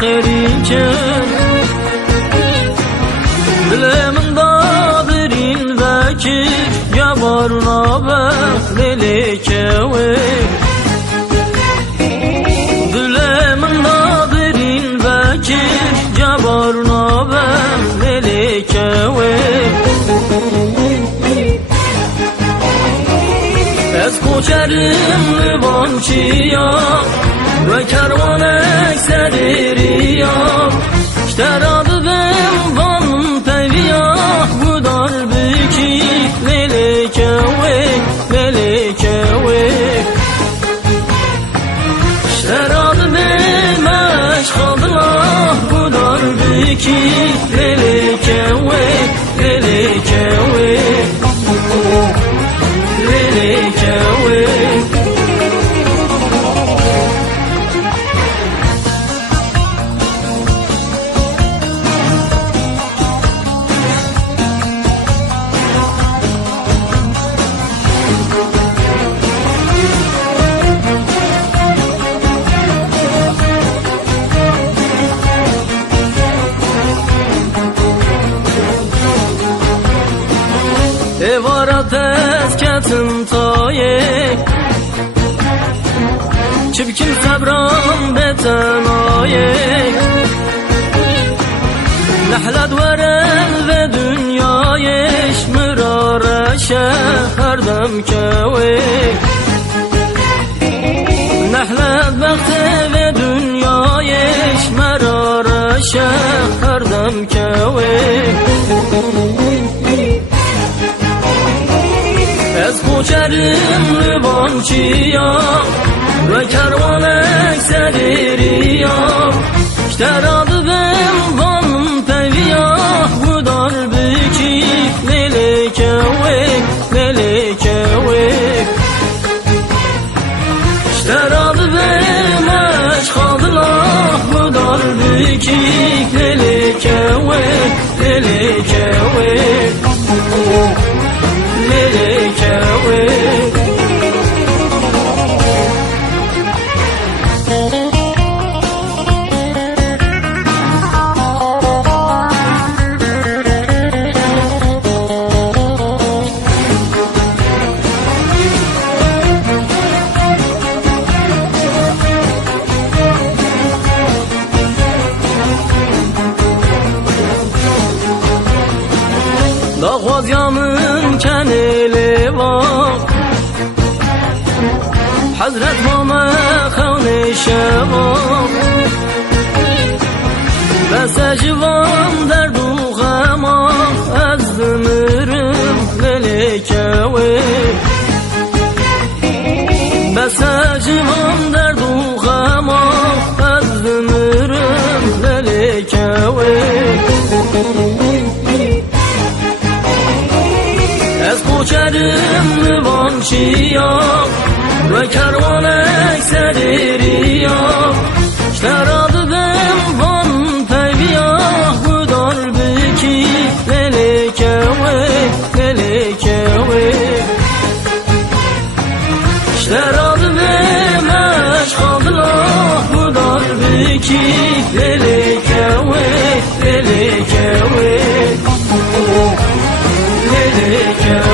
خيريكن دلمن دابر الوكي جبرنا بخليك وين دلمن دابر الوكي جبرنا بخليك وين از کوچرم لبانچیا و کروان اکسریا اشتراdı ben vanım peviya bu dar büki leleke vek leleke vek اشتراdı ben aşkadına bu dar büki leleke vek leleke vek leleke vek Evarat ezketim tayek Çibkin sabram beten ayek Nehlet veren ve dünyayek Mırare şeherdem kevek Nehlet bekte ve dünyayek Mırare şeherdem kevek از کوچرم لبانچیا و کروان اکسریا اشتراdı ben vanım peviya bu dar büki leleke vek leleke vek اشتراdı ben aşkadılar bu dar büki leleke vek leleke vek leleke vek Dağvazyanın keneli var Hazret Mama kavneşe var Ve secvan derdu gama Az dönürüm leleke vek Ve secvan derdu gama Az dönürüm leleke vek از کوچرم لبانچیا و کروان اکسریا اشتراdı ben van peviya bu dar büki leleke vek leleke vek اشتراdı ben aşkadılar bu dar büki leleke vek leleke vek leleke